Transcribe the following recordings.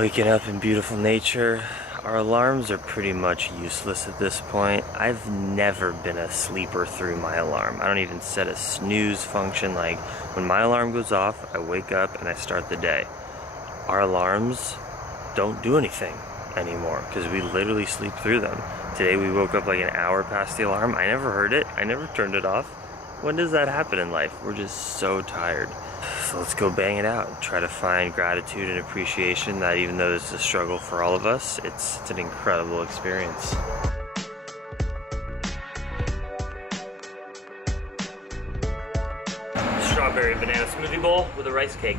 Waking up in beautiful nature. Our alarms are pretty much useless at this point. I've never been a sleeper through my alarm. I don't even set a snooze function. Like, when my alarm goes off, I wake up and I start the day. Our alarms don't do anything anymore because we literally sleep through them. Today we woke up like an hour past the alarm. I never heard it. I never turned it off. When does that happen in life? We're just so tired. So let's go bang it out and try to find gratitude and appreciation that even though this is a struggle for all of us, it's an incredible experience. Strawberry banana smoothie bowl with a rice cake.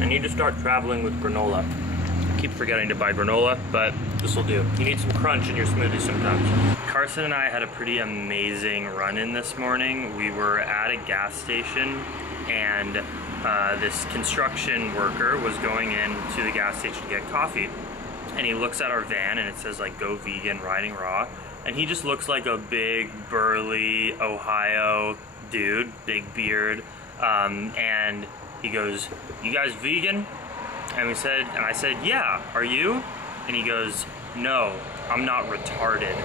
I need to start traveling with granola. I keep forgetting to buy granola, but this will do. You need some crunch in your smoothie sometimes. Carson and I had a pretty amazing run-in this morning. We were at a gas station and this construction worker was going into the gas station to get coffee. And he looks at our van and it says like, "Go vegan, riding raw." And he just looks like a big, burly Ohio dude, big beard. And he goes, "You guys vegan?" And I said, "Yeah, are you?" And he goes, "No, I'm not retarded."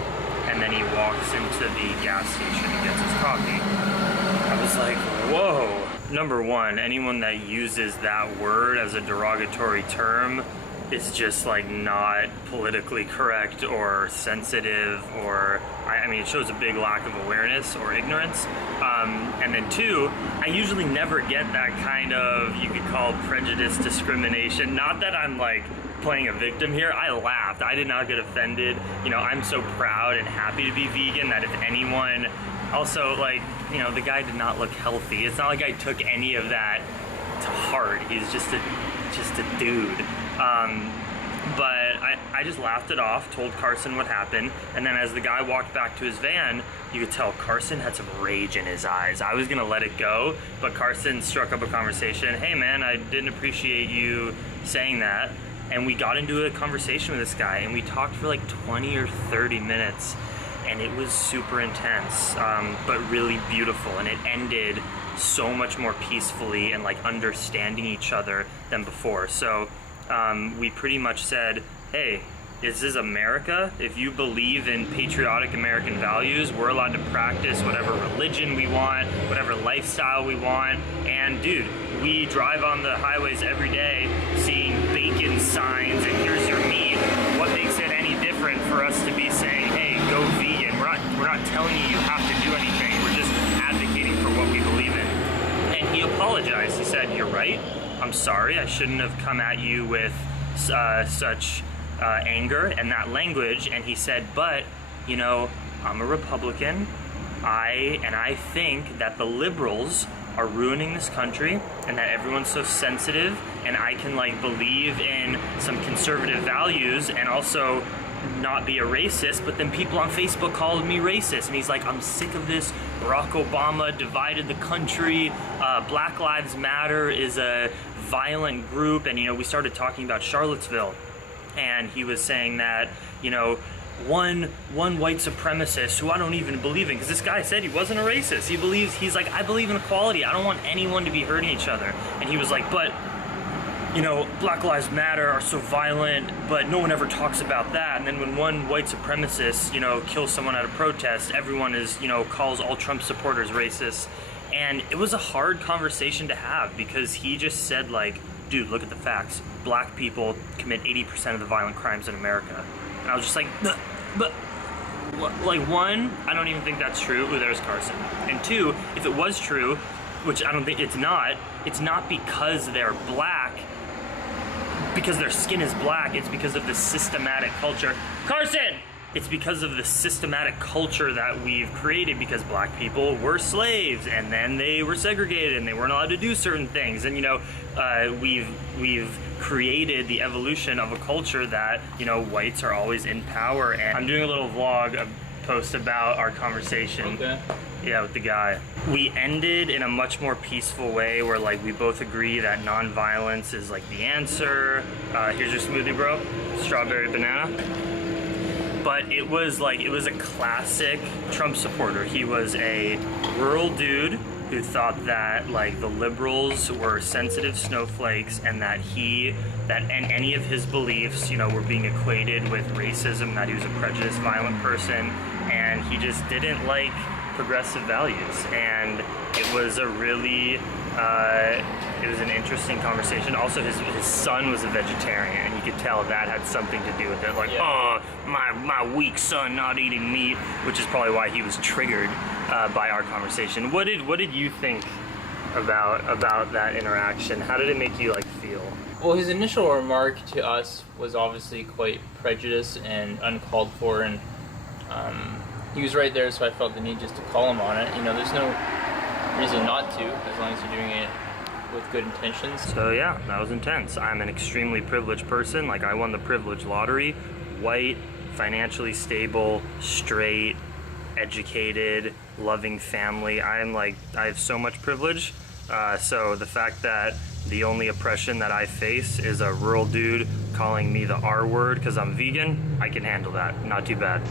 And then he walks into the gas station and gets his coffee. I was like, whoa. Number one, anyone that uses that word as a derogatory term is just like not politically correct or sensitive, or I mean, it shows a big lack of awareness or ignorance. And then two, I usually never get that kind of, you could call prejudice, discrimination. Not that I'm like playing a victim here. I laughed. I did not get offended. You know, I'm so proud and happy to be vegan that if anyone, also like, you know, the guy did not look healthy. It's not like I took any of that to heart. He's just a dude. But I just laughed it off, told Carson what happened, and then as the guy walked back to his van, you could tell Carson had some rage in his eyes. I was gonna let it go, but Carson struck up a conversation. "Hey man, I didn't appreciate you saying that." And we got into a conversation with this guy, and we talked for like 20 or 30 minutes, and it was super intense, but really beautiful, and it ended so much more peacefully and like understanding each other than before. So we pretty much said, hey, this is America. If you believe in patriotic American values, we're allowed to practice whatever religion we want, whatever lifestyle we want. And dude, we drive on the highways every day seeing bacon signs and here's your meat. What makes it any different for us to be saying, hey, go vegan? We're not telling you have to do anything. We're just advocating for what we believe in. And he apologized. He said, "You're right. I'm sorry. I shouldn't have come at you with such anger and that language." And he said, "But, you know, I'm a Republican. I think that the liberals are ruining this country and that everyone's so sensitive, and I can like believe in some conservative values and also not be a racist, but then people on Facebook called me racist." And he's like, "I'm sick of this. Barack Obama divided the country. Black Lives Matter is a violent group." And, you know, we started talking about Charlottesville, and he was saying that, you know, one white supremacist who I don't even believe in, because this guy said he wasn't a racist. He's like, "I believe in equality. I don't want anyone to be hurting each other." And he was like, "But, you know, Black Lives Matter are so violent, but no one ever talks about that." And then when one white supremacist, you know, kills someone at a protest, everyone is, you know, calls all Trump supporters racist. And it was a hard conversation to have because he just said like, dude, look at the facts. Black people commit 80% of the violent crimes in America. And I was just like, but like, one, I don't even think that's true. Ooh, there's Carson. And two, if it was true, which I don't think it's not because they're black, because their skin is black. It's because of the systematic culture. Carson! It's because of the systematic culture that we've created, because black people were slaves and then they were segregated and they weren't allowed to do certain things. And, you know, we've created the evolution of a culture that, you know, whites are always in power. And I'm doing a little vlog, a post about our conversation. Okay. Yeah, with the guy. We ended in a much more peaceful way where like we both agree that non-violence is like the answer. Here's your smoothie, bro. Strawberry banana. But it was a classic Trump supporter. He was a rural dude who thought that like the liberals were sensitive snowflakes and that any of his beliefs, you know, were being equated with racism, that he was a prejudiced, violent person, and he just didn't like progressive values. And it was a really, it was an interesting conversation. Also, his son was a vegetarian, and you could tell that had something to do with it. Like, oh, my weak son not eating meat, which is probably why he was triggered by our conversation. What did you think about that interaction? How did it make you like feel? Well, his initial remark to us was obviously quite prejudiced and uncalled for, and he was right there, so I felt the need just to call him on it. You know, there's no reason not to, as long as you're doing it with good intentions. So yeah, that was intense. I'm an extremely privileged person. Like, I won the privilege lottery. White, financially stable, straight, educated, loving family. I have so much privilege. So the fact that the only oppression that I face is a rural dude calling me the R word because I'm vegan, I can handle that. Not too bad.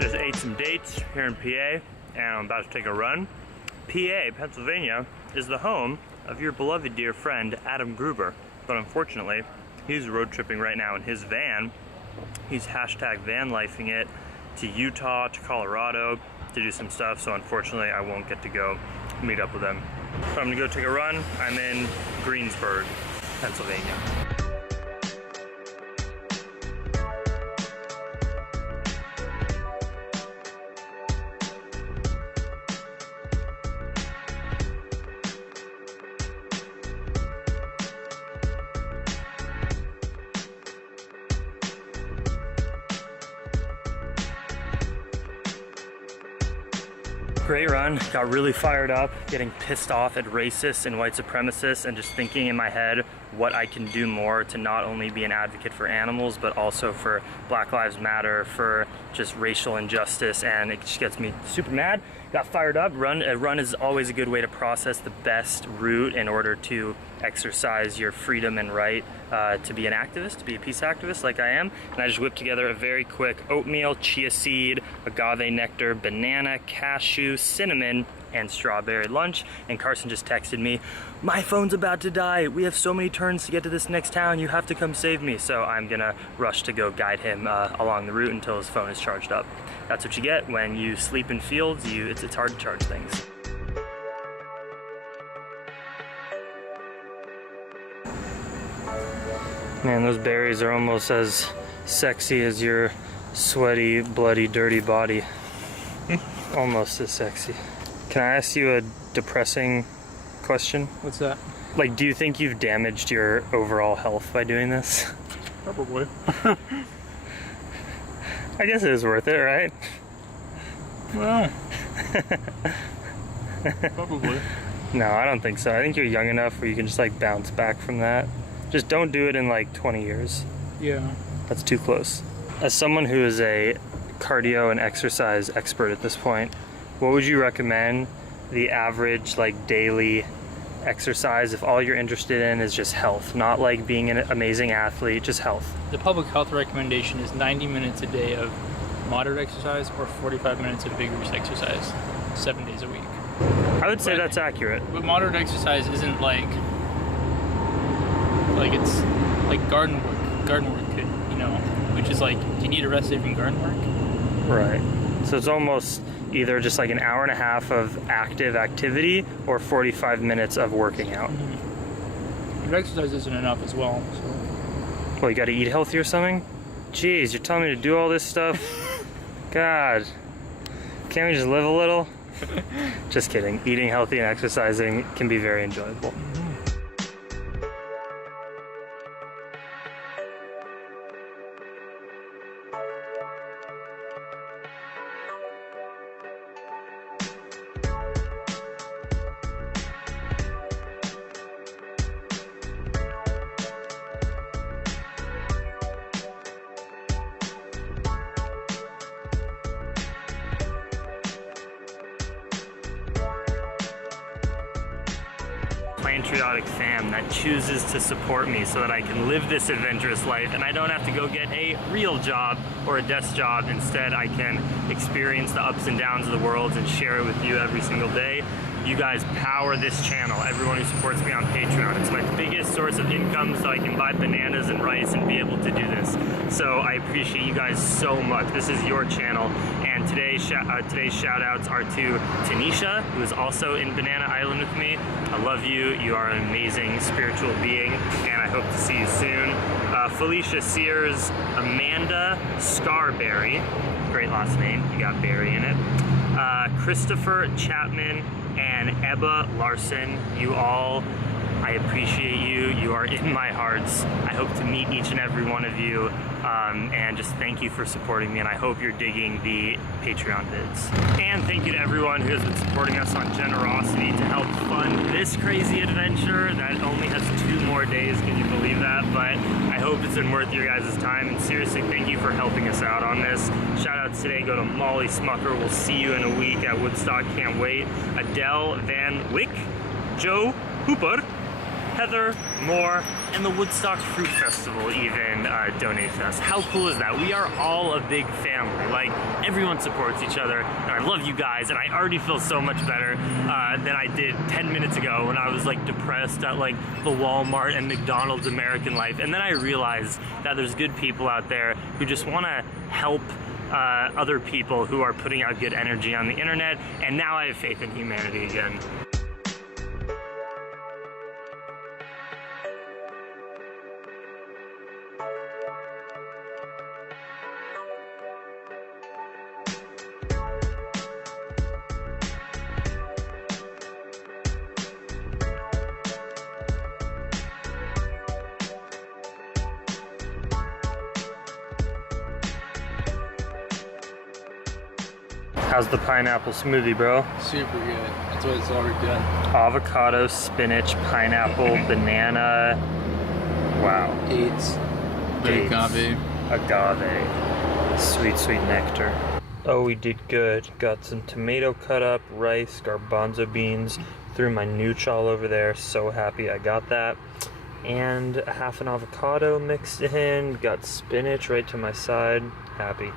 Just ate some dates here in PA, and I'm about to take a run. PA, Pennsylvania, is the home of your beloved dear friend, Adam Gruber. But unfortunately, he's road tripping right now in his van. He's hashtag van lifing it to Utah, to Colorado, to do some stuff. So unfortunately, I won't get to go meet up with him. So I'm gonna go take a run. I'm in Greensburg, Pennsylvania. Great run, got really fired up, getting pissed off at racists and white supremacists, and just thinking in my head what I can do more to not only be an advocate for animals, but also for Black Lives Matter, for just racial injustice, and it just gets me super mad. Got fired up. A run is always a good way to process the best route in order to exercise your freedom and right to be an activist, to be a peace activist like I am. And I just whipped together a very quick oatmeal, chia seed, agave nectar, banana, cashew, cinnamon, and strawberry lunch. And Carson just texted me, my phone's about to die. We have so many turns to get to this next town. You have to come save me. So I'm gonna rush to go guide him along the route until his phone is charged up. That's what you get when you sleep in fields. It's hard to charge things. Man, those berries are almost as sexy as your sweaty, bloody, dirty body. Almost as sexy. Can I ask you a depressing question? What's that? Like, do you think you've damaged your overall health by doing this? Probably. I guess it is worth it, right? Well, probably. No, I don't think so. I think you're young enough where you can just like bounce back from that. Just don't do it in like 20 years. Yeah. That's too close. As someone who is a cardio and exercise expert at this point, what would you recommend the average like daily exercise if all you're interested in is just health, not like being an amazing athlete, just health? The public health recommendation is 90 minutes a day of moderate exercise or 45 minutes of vigorous exercise, 7 days a week. I would say that's accurate. But moderate exercise isn't like it's like garden work could, you know, which is like, do you need a rest day from garden work? Right. So it's almost either just like an hour and a half of active activity or 45 minutes of working out. But exercise isn't enough as well, so. Well, you gotta eat healthy or something? Jeez, you're telling me to do all this stuff? God. Can't we just live a little? Just kidding. Eating healthy and exercising can be very enjoyable. patriotic fam that chooses to support me so that I can live this adventurous life and I don't have to go get a real job or a desk job. Instead, I can experience the ups and downs of the world and share it with you every single day. You guys power this channel, everyone who supports me on Patreon. It's my biggest source of income so I can buy bananas and rice and be able to do this. So I appreciate you guys so much. This is your channel. And today's shout outs are to Tanisha, who is also in Banana Island with me. I love you. You are an amazing spiritual being, and I hope to see you soon. Felicia Sears, Amanda Scarberry, great last name, you got Barry in it. Christopher Chapman and Ebba Larson, you all, I appreciate you. You are in my hearts. I hope to meet each and every one of you, and just thank you for supporting me, and I hope you're digging the Patreon vids. And thank you to everyone who has been supporting us on Generosity to help fund this crazy adventure that only has 2 more days. Can you believe that? But I hope it's been worth your guys' time, and seriously, thank you for helping us out on this. Shout outs today go to Molly Smucker. We'll see you in a week at Woodstock. Can't wait. Adele Van Wyck, Joe Hooper, Heather Moore, and the Woodstock Fruit Festival even donate to us. How cool is that? We are all a big family. Like, everyone supports each other, and I love you guys, and I already feel so much better than I did 10 minutes ago when I was like depressed at like the Walmart and McDonald's American life. And then I realized that there's good people out there who just want to help other people who are putting out good energy on the internet, and now I have faith in humanity again. How's the pineapple smoothie, bro? Super good. That's what it's already done. Avocado, spinach, pineapple, banana. Wow. Dates. Agave. Sweet, sweet nectar. Oh, we did good. Got some tomato cut up, rice, garbanzo beans. Threw my nooch all over there. So happy I got that. And half an avocado mixed in. Got spinach right to my side. Happy.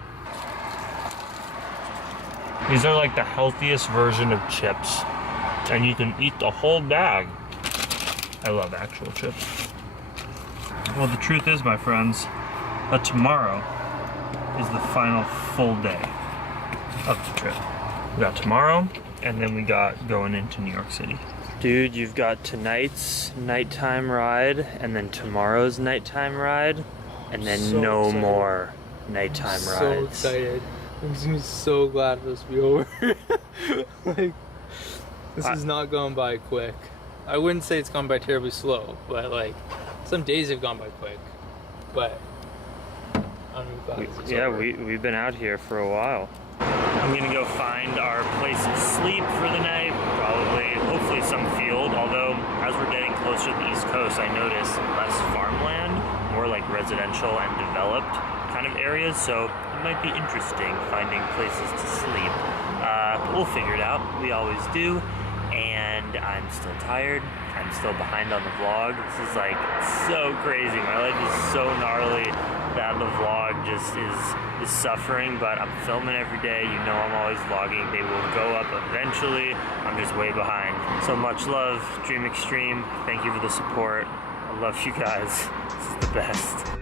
These are like the healthiest version of chips, and you can eat the whole bag. I love actual chips. Well, the truth is, my friends, that tomorrow is the final full day of the trip. We got tomorrow, and then we got going into New York City. Dude, you've got tonight's nighttime ride, and then tomorrow's nighttime ride, and then so no excited. More nighttime rides. So excited. I'm just so glad for this to be over. Like, this is not going by quick. I wouldn't say it's gone by terribly slow, but like, some days have gone by quick. But I'm glad this is over. We've been out here for a while. I'm gonna go find our place to sleep for the night. Probably, hopefully some field, although as we're getting closer to the East Coast, I notice less farmland, more like residential and developed kind of areas, so it might be interesting finding places to sleep. But we'll figure it out. We always do. And I'm still tired. I'm still behind on the vlog. This is like so crazy. My life is so gnarly that the vlog just is suffering, but I'm filming every day. You know I'm always vlogging. They will go up eventually. I'm just way behind. So much love, Dream Extreme. Thank you for the support. I love you guys. This is the best.